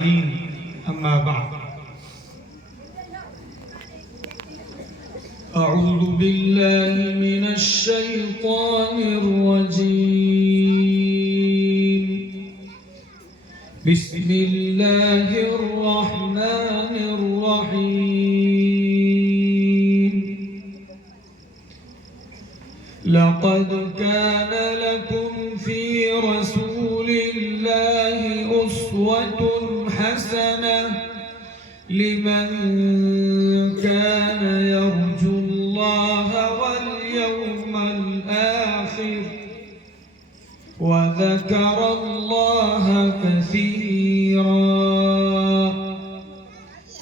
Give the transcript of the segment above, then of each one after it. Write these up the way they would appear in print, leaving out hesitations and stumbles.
أما بعد أعوذ بالله من الشيطان الرجيم بسم الله الرحمن الرحيم لقد كان لكم في رسول الله أسوة حسنة لمن كان يرجو الله واليوم الآخر وذكر الله كثيرا.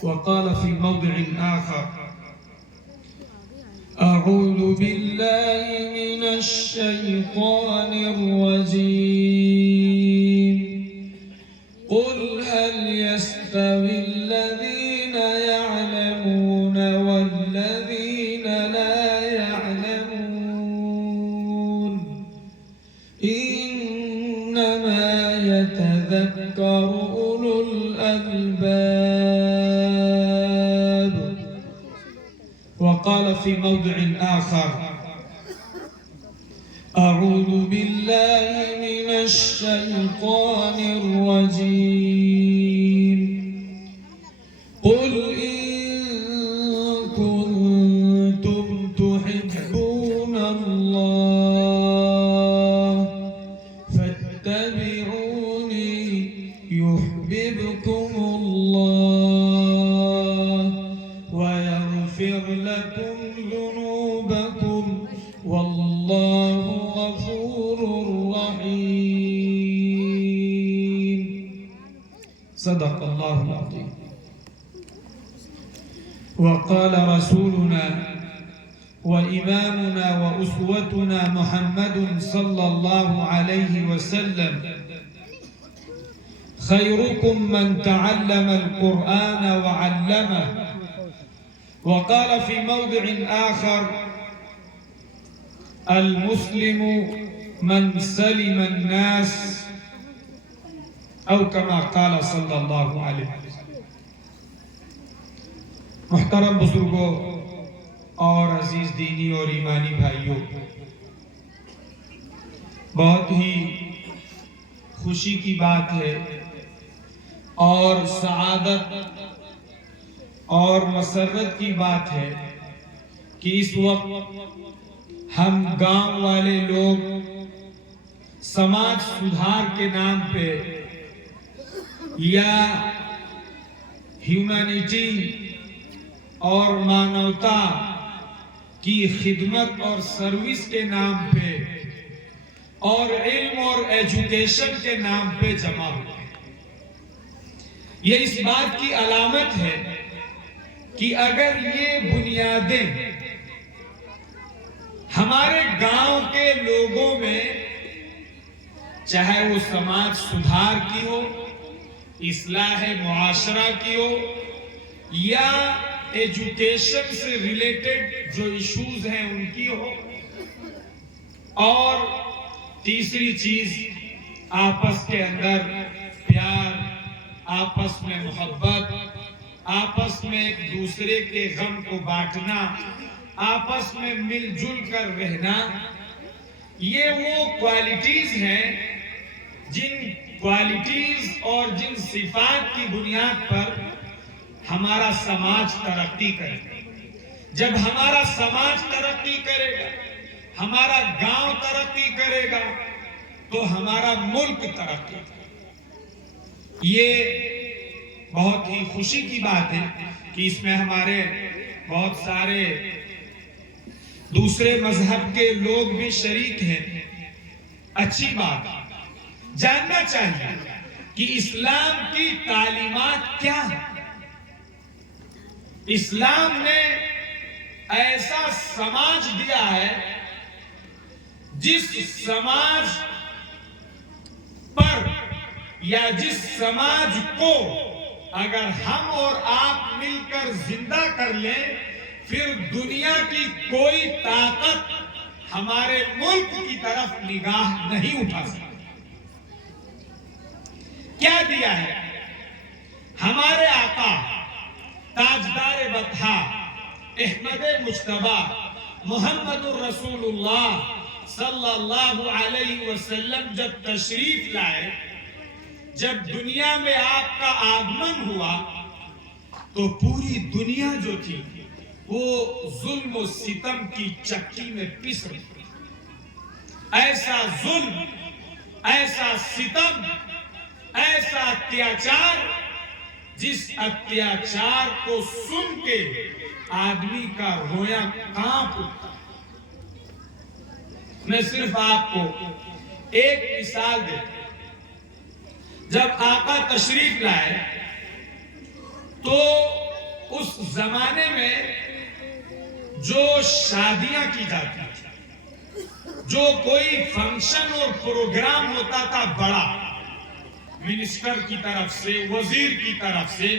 وقال في موضع آخر أعوذ بالله من الشيطان الرجيم قل هل يستوي الذين يعلمون والذين لا يعلمون إنما يتذكر أولو الألباب. وقال في موضع آخر أعوذ بالله من الشيطان الرجيم قل إن كنتم تحبون الله فاتبعوني يحببكم الله ويغفر لكم ذنوبكم والله غفور رحيم. صدق الله العظيم. وقال رسولنا وإمامنا وأسوتنا محمد صلى الله عليه وسلم خيركم من تعلم القرآن وعلمه. وقال في موضع آخر المسلم من سلم الناس او كما قال صلی اللہ علیہ وسلم. محترم بزرگوں اور عزیز دینی اور ایمانی بھائیوں، بہت ہی خوشی کی بات ہے اور سعادت اور مسرت کی بات ہے کہ اس وقت ہم گاؤں والے لوگ سماج سدھار کے نام پہ یا ہیومینٹی اور مانوتا کی خدمت اور سروس کے نام پہ اور علم اور ایجوکیشن کے نام پہ جمع ہوئے. یہ اس بات کی علامت ہے کہ اگر یہ بنیادیں ہمارے گاؤں کے لوگوں میں، چاہے وہ سماج سدھار کی ہو، اصلاح معاشرہ کی ہو یا ایجوکیشن سے ریلیٹڈ جو ایشوز ہیں ان کی ہو، اور تیسری چیز آپس کے اندر پیار، آپس میں محبت، آپس میں ایک دوسرے کے غم کو بانٹنا، آپس میں مل جل کر رہنا، یہ وہ کوالٹیز ہیں جن کوالٹیز اور جن صفات کی بنیاد پر ہمارا سماج ترقی کرے گا. جب ہمارا سماج ترقی کرے گا، ہمارا گاؤں ترقی کرے گا تو ہمارا ملک ترقی کرے گا. یہ بہت ہی خوشی کی بات ہے کہ اس میں ہمارے بہت سارے دوسرے مذہب کے لوگ بھی شریک ہیں. اچھی بات. جاننا چاہیے کہ اسلام کی تعلیمات کیا ہیں. اسلام نے ایسا سماج دیا ہے جس سماج پر یا جس سماج کو اگر ہم اور آپ مل کر زندہ کر لیں پھر دنیا کی کوئی طاقت ہمارے ملک کی طرف نگاہ نہیں اٹھا سکتا. کیا دیا ہے؟ ہمارے آقا تاجدار بطحا احمد مجتبی محمد الرسول اللہ صلی اللہ علیہ وسلم جب تشریف لائے، جب دنیا میں آپ کا آگمن ہوا تو پوری دنیا جو تھی وہ ظلم و ستم کی چکی میں پس رہی. ایسا ظلم، ایسا ستم، ایسا اتیاچار، جس اتیاچار کو سن کے آدمی کا رویا کانپ اٹھتا. میں صرف آپ کو ایک مثال دیتا ہوں. جب آقا تشریف لائے تو اس زمانے میں جو شادیاں کی جاتی تھی، جو کوئی فنکشن اور پروگرام ہوتا تھا بڑا، منسٹر کی طرف سے، وزیر کی طرف سے،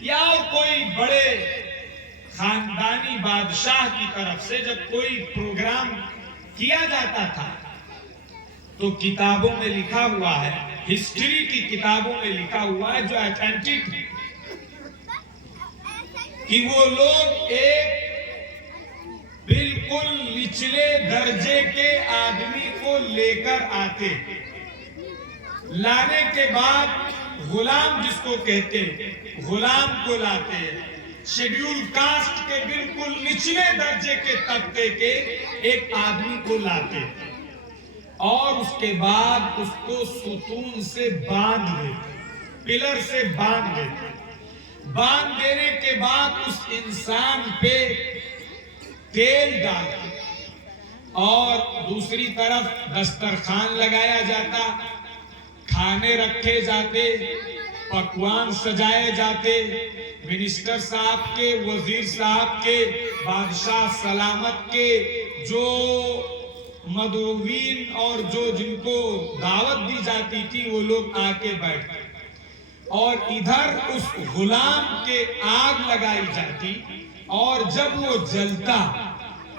یا کوئی بڑے خاندانی بادشاہ کی طرف سے جب کوئی پروگرام کیا جاتا تھا تو کتابوں میں لکھا ہوا ہے، ہسٹری کی کتابوں میں لکھا ہوا ہے جو ایتھینٹک ہے، کہ وہ لوگ ایک بالکل نچلے درجے کے آدمی کو لے کر آتے، لانے کے بعد غلام جس کو کہتے، غلام کو لاتے، شیڈیول کاسٹ کے بالکل نچلے درجے کے طبقے کے ایک آدمی کو لاتے، اور اس کے بعد اس کو ستون سے باندھ دیتے، پلر سے باندھ دیتے. باندھ دینے کے بعد اس انسان پہ تیل ڈالتے اور دوسری طرف دسترخوان لگایا جاتا، کھانے رکھے جاتے، پکوان سجائے جاتے، منسٹر صاحب کے، وزیر صاحب کے، بادشاہ سلامت کے جو مدعوین اور جو جن کو دعوت دی جاتی تھی وہ لوگ آ کے بیٹھتے، اور ادھر اس غلام کے آگ لگائی جاتی، اور جب وہ جلتا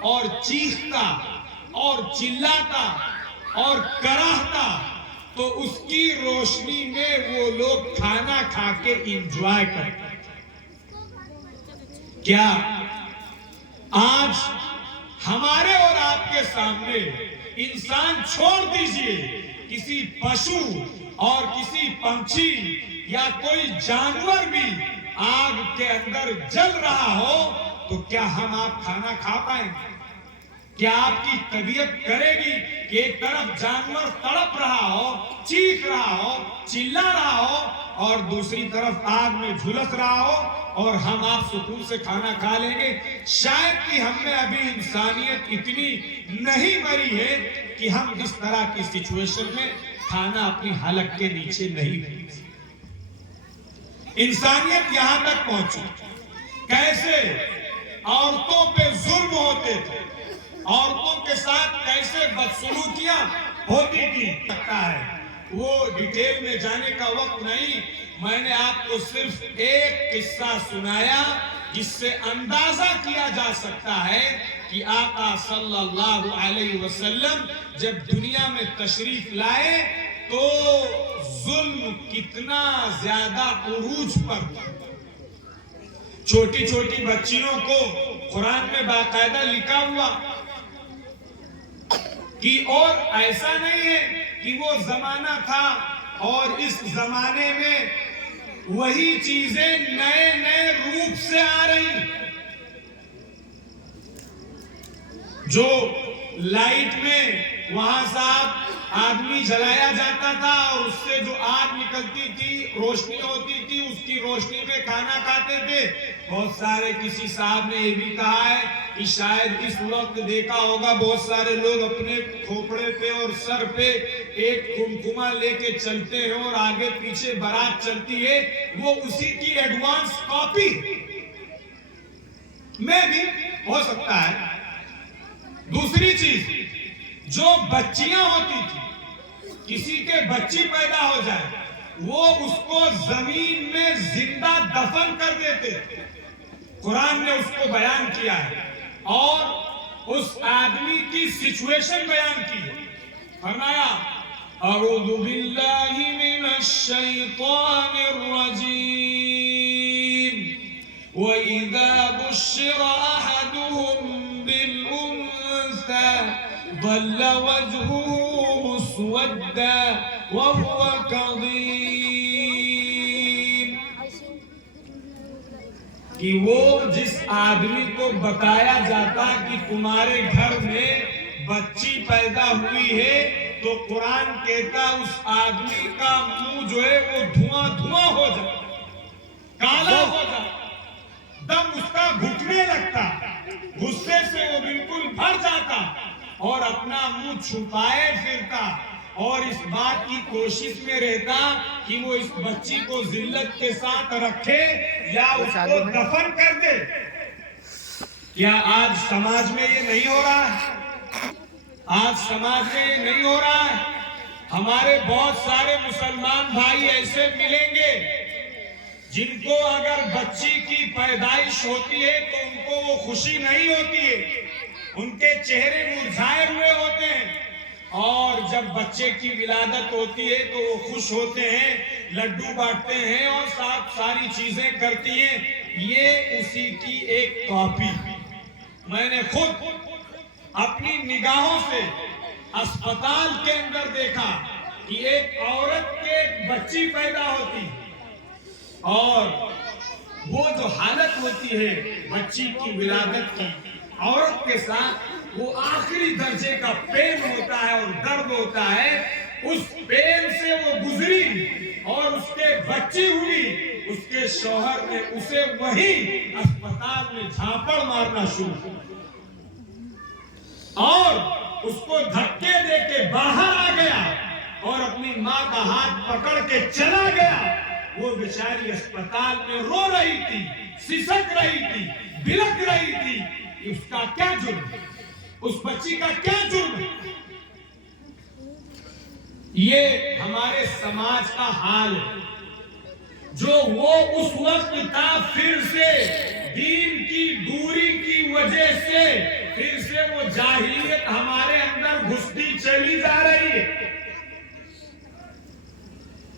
اور چیختا اور چلاتا اور کراہتا تو اس کی روشنی میں وہ لوگ کھانا کھا کے انجوائے کرتے. کیا آج ہمارے اور آپ کے سامنے انسان چھوڑ دیجئے، کسی پشو اور کسی پنچھی یا کوئی جانور بھی آگ کے اندر جل رہا ہو تو کیا ہم آپ کھانا کھا پائیں؟ کیا آپ کی طبیعت کرے گی کہ ایک طرف جانور تڑپ رہا ہو، چیخ رہا ہو، چلا رہا ہو، اور دوسری طرف آگ میں جھلس رہا ہو اور ہم آپ سکون سے کھانا کھا لیں گے؟ شاید کہ ہم میں ابھی انسانیت اتنی نہیں مری ہے کہ ہم اس طرح کی سچویشن میں کھانا اپنی حلق کے نیچے نہیں رکھیں. انسانیت یہاں تک پہنچی. کیسے عورتوں پہ ظلم ہوتے تھے، عورتوں کے ساتھ کیسے بدسلوکیاں ہوتی تھی، لگتا ہے وہ ڈیٹیل میں جانے کا وقت نہیں. میں نے آپ کو صرف ایک قصہ سنایا جس سے اندازہ کیا جا سکتا ہے کہ آقا صلی اللہ علیہ وسلم جب دنیا میں تشریف لائے تو ظلم کتنا زیادہ عروج پر تھا. چھوٹی چھوٹی بچیوں کو قرآن میں باقاعدہ لکھا ہوا کہ اور ایسا نہیں ہے کہ وہ زمانہ تھا اور اس زمانے میں وہی چیزیں نئے نئے روپ سے آ رہی. جو لائٹ میں وہاں صاحب آدمی جلایا جاتا تھا اور اس سے جو آگ نکلتی تھی، روشنی ہوتی تھی، اس کی روشنی میں کھانا کھاتے تھے. بہت سارے کسی صاحب نے یہ بھی کہا ہے کہ شاید اس وقت دیکھا ہوگا بہت سارے لوگ اپنے کھوپڑے پہ اور سر پہ ایک کمکما لے کے چلتے ہیں اور آگے پیچھے بارات چلتی ہے، وہ اسی کی ایڈوانس کاپی میں بھی ہو سکتا ہے. دوسری چیز، جو بچیاں ہوتی تھی، کسی کے بچی پیدا ہو جائے وہ اس کو زمین میں زندہ دفن کر دیتے. قرآن نے اس کو بیان کیا ہے اور اس آدمی کی سچویشن بیان کی ہے. فرمایا اعوذ باللہ من الشیطان الرجیم وَإِذَا بُشِّرَ أَحَدُهُم بِالْأُنثَىٰ ظَلَّ وَجْهُهُ مُسْوَدًّا وَهُوَ كَظِيمٌ، کہ وہ جس آدمی کو بتایا جاتا کہ تمہارے گھر میں بچی پیدا ہوئی ہے تو قرآن کہتا اس آدمی کا منہ جو ہے وہ دھواں دھواں ہو جاتا، کالا ہو جاتا، دم اس کا گھٹنے لگتا، غصے سے وہ بالکل بھر جاتا اور اپنا منہ چھپائے پھرتا اور اس بات کی کوشش میں رہتا کہ وہ اس بچی کو ذلت کے ساتھ رکھے یا اس کو دفن کر دے۔ کیا آج سماج میں یہ نہیں ہو رہا ہے؟ آج سماج میں یہ نہیں ہو رہا ہے؟ ہمارے بہت سارے مسلمان بھائی ایسے ملیں گے جن کو اگر بچی کی پیدائش ہوتی ہے تو ان کو وہ خوشی نہیں ہوتی ہے، ان کے چہرے مرجھائے ہوئے ہوتے ہیں، اور جب بچے کی ولادت ہوتی ہے تو وہ خوش ہوتے ہیں، لڈو بانٹتے ہیں اور ساری چیزیں کرتی ہیں۔ یہ اسی کی ایک کاپی میں نے خود اپنی نگاہوں سے اسپتال کے اندر دیکھا کہ ایک عورت کے ایک بچی پیدا ہوتی اور وہ جو حالت ہوتی ہے بچی کی ولادت کی، عورت کے ساتھ وہ آخری درجے کا پین ہوتا ہے اور درد ہوتا ہے، اس پین سے وہ گزری اور اس کے بچی ہوئی، اس کے شوہر نے اسے وہی اسپتال میں جھاپڑ مارنا شروع کیا اور اس کو دھکے دے کے باہر آ گیا اور اپنی ماں کا ہاتھ پکڑ کے چلا گیا۔ وہ بیچاری اسپتال میں رو رہی تھی، سسک رہی تھی، بلک رہی تھی کہ اس کا کیا جرم، اس بچی کا کیا جرم۔ یہ ہمارے سماج کا حال ہے جو وہ اس وقت تھا، پھر سے دین کی دوری کی وجہ سے پھر سے وہ جاہلیت ہمارے اندر گھستی چلی جا رہی ہے۔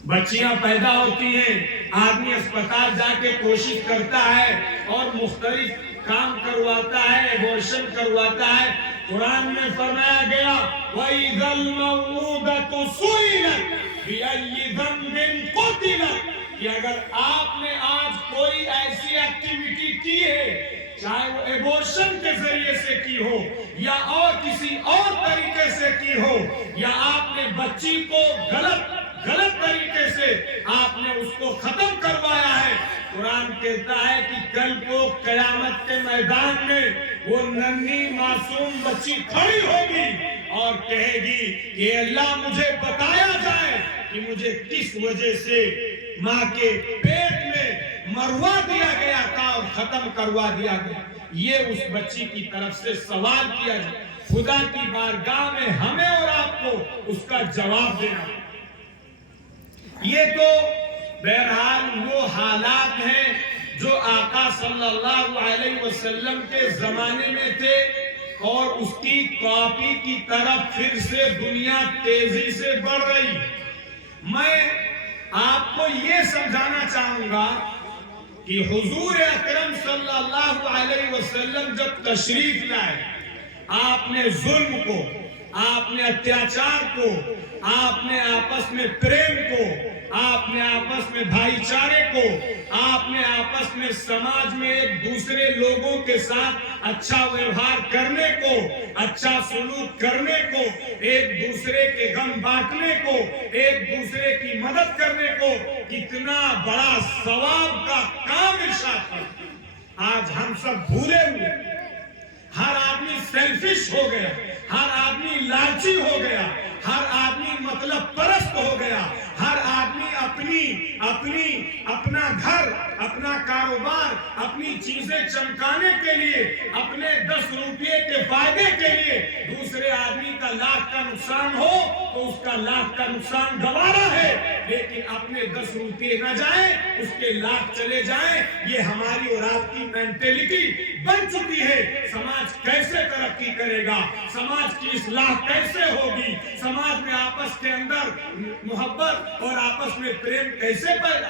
بچیاں پیدا ہوتی ہیں، آدمی اسپتال جا کے کوشش کرتا ہے اور مختلف کام کرواتا ہے، ایبورشن کرواتا ہے۔ قرآن میں فرمایا گیا وَإِذَا الْمَوْءُودَةُ سُئِلَتْ بِأَيِّ ذَنبٍ قُتِلَتْ، کہ اگر آپ نے آج کوئی ایسی ایکٹیویٹی کی ہے، چاہے وہ ایبورشن کے ذریعے سے کی ہو یا اور کسی اور طریقے سے کی ہو، یا آپ نے بچی کو غلط طریقے سے آپ نے اس کو ختم کروایا ہے، قرآن کہتا ہے کہ کل کو قیامت کے میدان میں وہ ننھی معصوم بچی کھڑی ہوگی اور کہے گی کہ اللہ مجھے بتایا جائے کہ مجھے کس وجہ سے ماں کے پیٹ میں مروا دیا گیا تھا اور ختم کروا دیا گیا۔ یہ اس بچی کی طرف سے سوال کیا جائے، خدا کی بارگاہ میں ہمیں اور آپ کو اس کا جواب دینا۔ یہ تو بہرحال وہ حالات ہیں جو آقا صلی اللہ علیہ وسلم کے زمانے میں تھے اور اس کی کاپی کی طرف پھر سے دنیا تیزی سے بڑھ رہی۔ میں آپ کو یہ سمجھانا چاہوں گا کہ حضور اکرم صلی اللہ علیہ وسلم جب تشریف لائے، آپ نے ظلم کو، آپ نے اتیاچار کو، آپ نے آپس میں پریم کو، آپ نے آپس میں بھائی چارے کو، آپ نے آپس میں سماج میں ایک دوسرے لوگوں کے ساتھ اچھا ویوہار کرنے کو، اچھا سلوک کرنے کو، ایک دوسرے کے غم بانٹنے کو، ایک دوسرے کی مدد کرنے کو، کتنا بڑا ثواب کا کام ارشاد کیا۔ آج ہم سب بھولے ہوئے، ہر آدمی سیلفش ہو گیا، ہر آدمی لالچی ہو گیا، ہر آدمی مطلب پرست ہو گیا، ہر آدمی اپنا گھر، اپنا کاروبار، اپنی چیزیں چمکانے کے لیے، اپنے 10 روپے کے فائدے کے لیے دوسرے آدمی کا لاکھ کا نقصان ہو تو اس کا لاکھ کا نقصان گوارا ہے، لیکن اپنے 10 روپے نہ جائیں، اس کے لاکھ چلے جائیں۔ یہ ہماری اور آپ کی مینٹیلٹی بن چکی ہے۔ سماج کیسے ترقی کرے گا؟ سماج کی اصلاح کیسے ہوگی؟ سماج میں آپس کے اندر محبت اور آپس میں پریم کیسے پیدا؟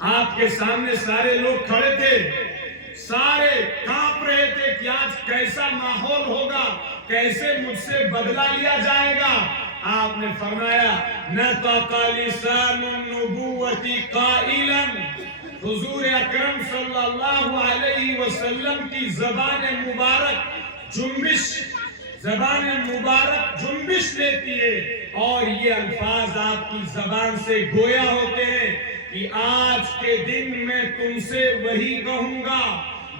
آپ کے سامنے سارے لوگ کھڑے تھے, سارے کانپ رہے تھے کہ آج کیسا ماحول ہوگا, کیسے مجھ سے بدلہ لیا جائے گا. آپ نے فرمایا نطق لسان النبوۃ قائلا, حضور اکرم صلی اللہ علیہ وسلم کی زبان مبارک جنبش لیتی ہے, اور یہ الفاظ آپ کی زبان سے گویا ہوتے ہیں کہ آج کے دن میں تم سے وہی کہوں گا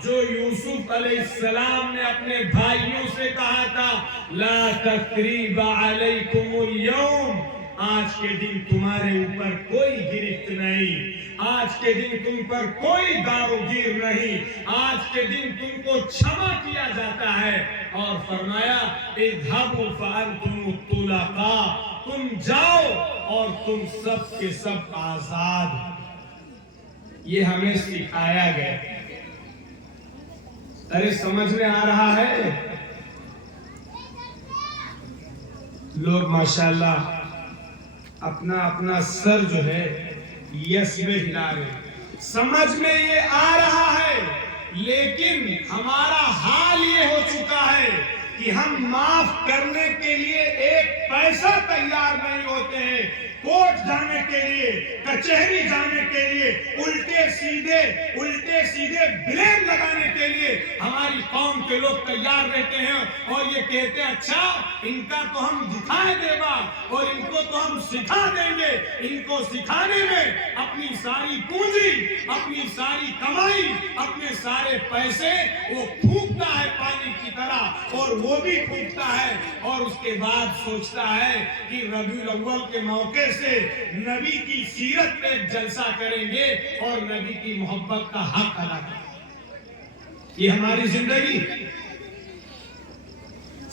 جو یوسف علیہ السلام نے اپنے بھائیوں سے کہا تھا, لا تثریب علیکم اليوم, آج کے دن تمہارے اوپر کوئی گرفت نہیں, آج کے دن تم پر کوئی داروگیر نہیں, آج کے دن تم کو چھما کیا جاتا ہے. اور فرمایا اذهبوا فانتم الطلقاء, تم جاؤ اور تم سب کے سب آزاد. یہ ہمیں سکھایا گیا. ارے سمجھ میں آ رہا ہے؟ لوگ ماشاءاللہ اپنا اپنا سر جو ہے یس میں ہلا رہے ہیں, سمجھ میں یہ آ رہا ہے, لیکن ہمارا حال یہ ہو چکا ہے کہ ہم معاف کرنے کے لیے ایک پیسہ تیار نہیں ہوتے ہیں. کورٹ جانے کے لیے, کچہری جانے کے لیے, الٹے سیدھے بلیم لگانے کے لیے ہماری قوم کے لوگ تیار رہتے ہیں, اور یہ کہتے ہیں اچھا ان کا تو ہم دکھائے دے گا اور ان کو تو ہم سکھا دیں گے. ان کو سکھانے میں اپنی ساری پونجی, اپنی ساری کمائی, اپنے سارے پیسے وہ پھونکتا ہے پانی کی طرح, اور وہ بھی پھونکتا ہے, اور اس کے بعد سوچتا ہے کہ ربیع الاول کے موقع سے نبی کی سیرت پہ ایک جلسہ کریں گے اور نبی کی محبت کا حق ادا کریں گے. یہ ہماری زندگی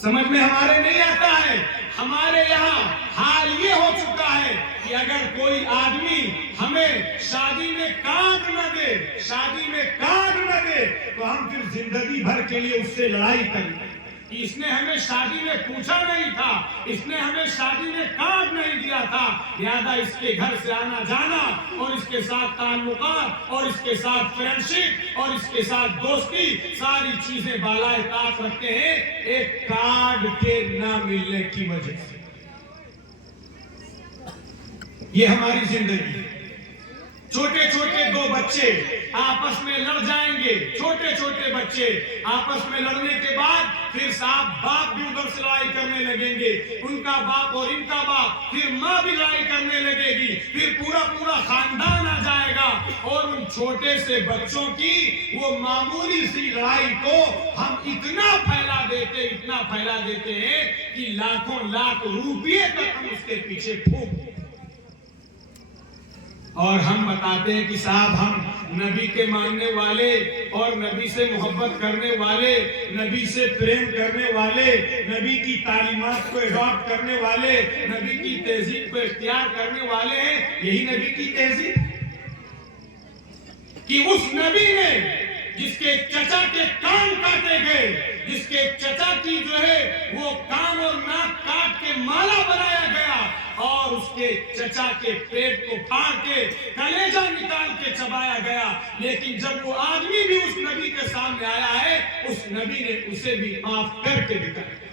سمجھ میں ہمارے نہیں آتا ہے. ہمارے یہاں حال یہ ہو چکا ہے کہ اگر کوئی آدمی ہمیں شادی میں کارڈ نہ دے تو ہم پھر زندگی بھر کے لیے اس سے لڑائی کریں کہ اس نے ہمیں شادی میں پوچھا نہیں تھا, اس نے ہمیں شادی میں کارڈ نہیں دیا تھا, لہذا اس کے گھر سے آنا جانا اور اس کے ساتھ تعلقات اور اس کے ساتھ فرینڈشپ اور اس کے ساتھ دوستی, ساری چیزیں بالائے طاق رکھتے ہیں ایک کارڈ کے نہ ملنے کی وجہ سے. یہ ہماری زندگی. چھوٹے دو بچے آپس میں لڑ جائیں گے, چھوٹے بچے آپس میں لڑنے کے بعد پھر صاحب باپ بھی ادھر سے لڑائی کرنے لگیں گے, ان کا باپ اور ان کا باپ, پھر ماں بھی لڑائی کرنے لگے گی, پھر پورا خاندان آ جائے گا, اور ان چھوٹے سے بچوں کی وہ معمولی سی لڑائی کو ہم اتنا پھیلا دیتے ہیں کہ لاکھوں لاکھ روپیے تک ہم اس کے پیچھے پھونک, اور ہم بتاتے ہیں کہ صاحب ہم نبی کے ماننے والے اور نبی سے محبت کرنے والے, نبی سے پریم کرنے والے, نبی کی تعلیمات کو اڈاپٹ کرنے والے, نبی کی تہذیب کو اختیار کرنے والے ہیں. یہی نبی کی تہذیب کہ اس نبی نے جس کے چچا کے کان کاٹے گئے, جس کے چچا کی جو ہے وہ کان اور ناک کاٹ کے مالا بنایا گیا, اور اس کے چچا کے پیٹ کو پھاڑ کے کلیجہ نکال کے چبایا گیا, لیکن جب وہ آدمی بھی اس نبی کے سامنے آیا ہے, اس نبی نے اسے بھی معاف کر کے دکھایا.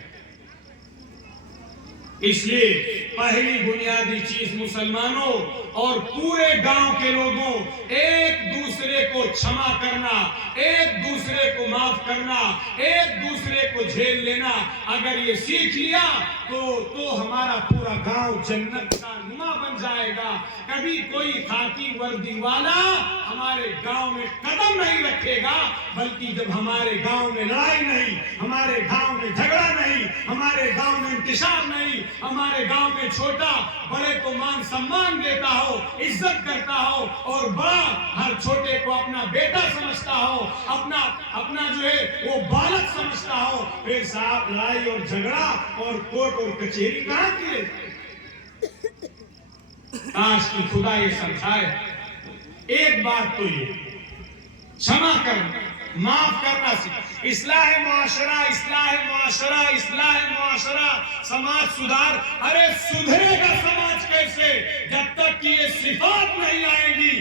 اس لیے پہلی بنیادی چیز مسلمانوں اور پورے گاؤں کے لوگوں, ایک دوسرے کو چھما کرنا, ایک دوسرے کو معاف کرنا, ایک دوسرے کو جھیل لینا. اگر یہ سیکھ لیا تو ہمارا پورا گاؤں جنت کا نما بن جائے گا. کبھی کوئی خاکی وردی والا ہمارے گاؤں میں قدم نہیں رکھے گا, بلکہ جب ہمارے گاؤں میں لڑائی نہیں, ہمارے گاؤں میں جھگڑا نہیں, ہمارے گاؤں میں انتشار نہیں, ہمارے گاؤں میں چھوٹا بڑے کو مان سمان دیتا ہو, عزت کرتا ہو, اور بڑا ہر چھوٹے کو اپنا بیٹا سمجھتا ہو, اپنا جو ہے وہ بالغ سمجھتا ہو, پھر صاحب لڑائی اور جھگڑا اور کورٹ اور کچہری کہاں کی ہے؟ کاش کی خدا یہ سمجھائے. ایک بات تو یہ چھما کرنا, معاف کرنا سیکھ. اصلاح معاشرہ, سماج سدھار. ارے سدھرے گا سماج کیسے؟ جب تک کہ یہ صفات نہیں آئیں گی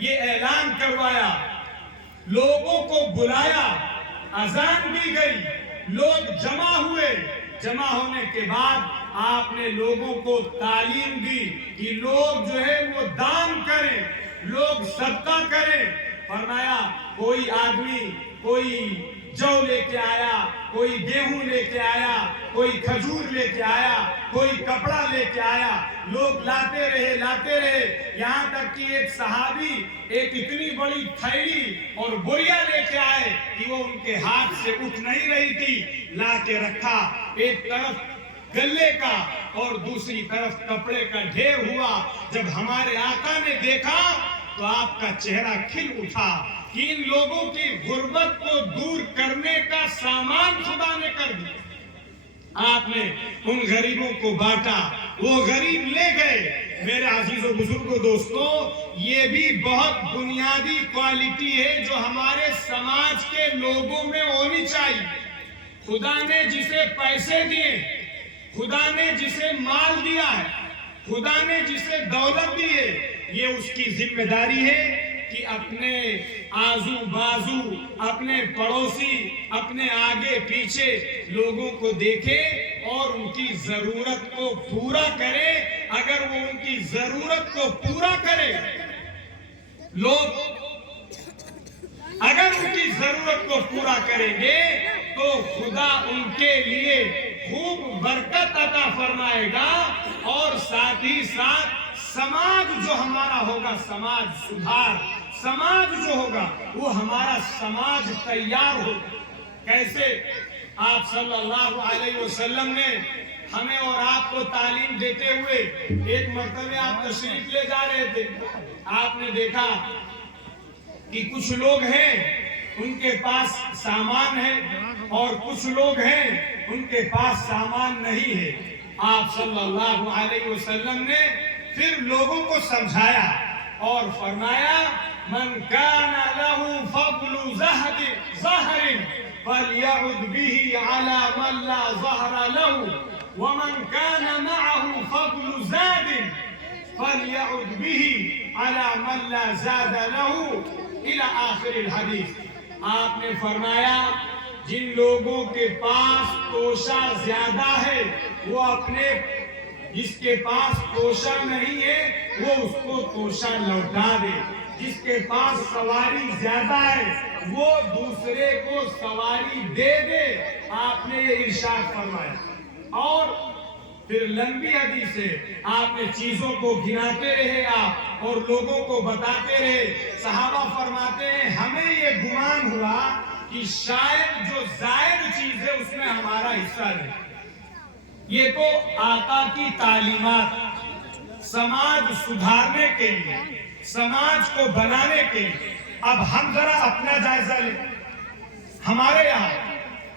یہ اعلان کروایا، لوگوں کو بلایا، اذان دی گئی، لوگ جمع ہوئے، جمع ہونے کے بعد آپ نے لوگوں کو تعلیم دی کہ لوگ جو ہے وہ دان کریں، لوگ صدقہ کریں۔ فرمایا کوئی آدمی کوئی جو لے کے آیا، کوئی گیہوں لے کے آیا، کوئی کھجور لے کے آیا، کوئی کپڑا لے کے آیا، لوگ لاتے رہے، یہاں تک کہ ایک صحابی ایک اتنی بڑی تھیلی اور بوریا لے کے آئے کہ وہ ان کے ہاتھ سے اٹھ نہیں رہی تھی، لا کے رکھا، ایک طرف گلے کا اور دوسری طرف کپڑے کا ڈھیر ہوا۔ جب ہمارے آقا نے دیکھا تو آپ کا چہرہ کھل اٹھا کہ ان لوگوں کی غربت کو دور کرنے کا سامان خدا نے کر دیا۔ آپ نے ان غریبوں کو بانٹا، وہ غریب لے گئے۔ میرے عزیز و بزرگوں دوستوں، یہ بھی بہت بنیادی کوالٹی ہے جو ہمارے سماج کے لوگوں میں ہونی چاہیے۔ خدا نے جسے پیسے دیے، خدا نے جسے مال دیا ہے، خدا نے جسے دولت دی ہے، یہ اس کی ذمہ داری ہے کہ اپنے آزو بازو، اپنے پڑوسی، اپنے آگے پیچھے لوگوں کو دیکھے اور ان کی ضرورت کو پورا کرے۔ اگر وہ ان کی ضرورت کو پورا کرے، لوگ اگر ان کی ضرورت کو پورا کریں گے تو خدا ان کے لیے خوب برکت عطا فرمائے گا، اور ساتھ ہی ساتھ سماج جو ہمارا ہوگا، سماج سدھار، سماج جو ہوگا وہ ہمارا سماج تیار ہوگا۔ کیسے؟ آپ صلی اللہ علیہ وسلم نے ہمیں اور آپ کو تعلیم دیتے ہوئے ایک مرتبہ آپ تشریف لے جا رہے تھے، آپ نے دیکھا کہ کچھ لوگ ہیں ان کے پاس سامان ہے اور کچھ لوگ ہیں ان کے پاس سامان نہیں ہے۔ آپ صلی اللہ علیہ وسلم نے پھر لوگوں کو سمجھایا اور فرمایا من کان له فضل ظہر فلیعد به على من لا ظہر له ومن كان معه فضل زاد فلیعد به على من لا زاد له الى آخر الحدیث۔ آپ نے فرمایا جن لوگوں کے پاس توشہ زیادہ ہے وہ اپنے، جس کے پاس توشہ نہیں ہے وہ اس کو توشہ لوٹا دے، جس کے پاس سواری زیادہ ہے وہ دوسرے کو سواری دے دے۔ آپ نے یہ ارشاد فرمایا، اور پھر لمبی حدیث ہے، آپ نے چیزوں کو گناتے رہے آپ اور لوگوں کو بتاتے رہے۔ صحابہ فرماتے ہیں ہمیں یہ گمان ہوا کہ شاید جو زائد چیز ہے اس میں ہمارا حصہ نہیں۔ یہ تو آقا کی تعلیمات سماج سدھارنے کے لیے، سماج کو بنانے کے لیے۔ اب ہم ذرا اپنا جائزہ لیں۔ ہمارے یہاں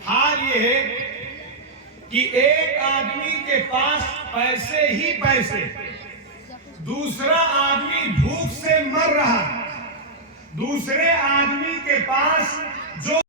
حال یہ ہے کہ ایک آدمی کے پاس پیسے ہی پیسے، دوسرا آدمی بھوک سے مر رہا، دوسرے آدمی کے پاس جو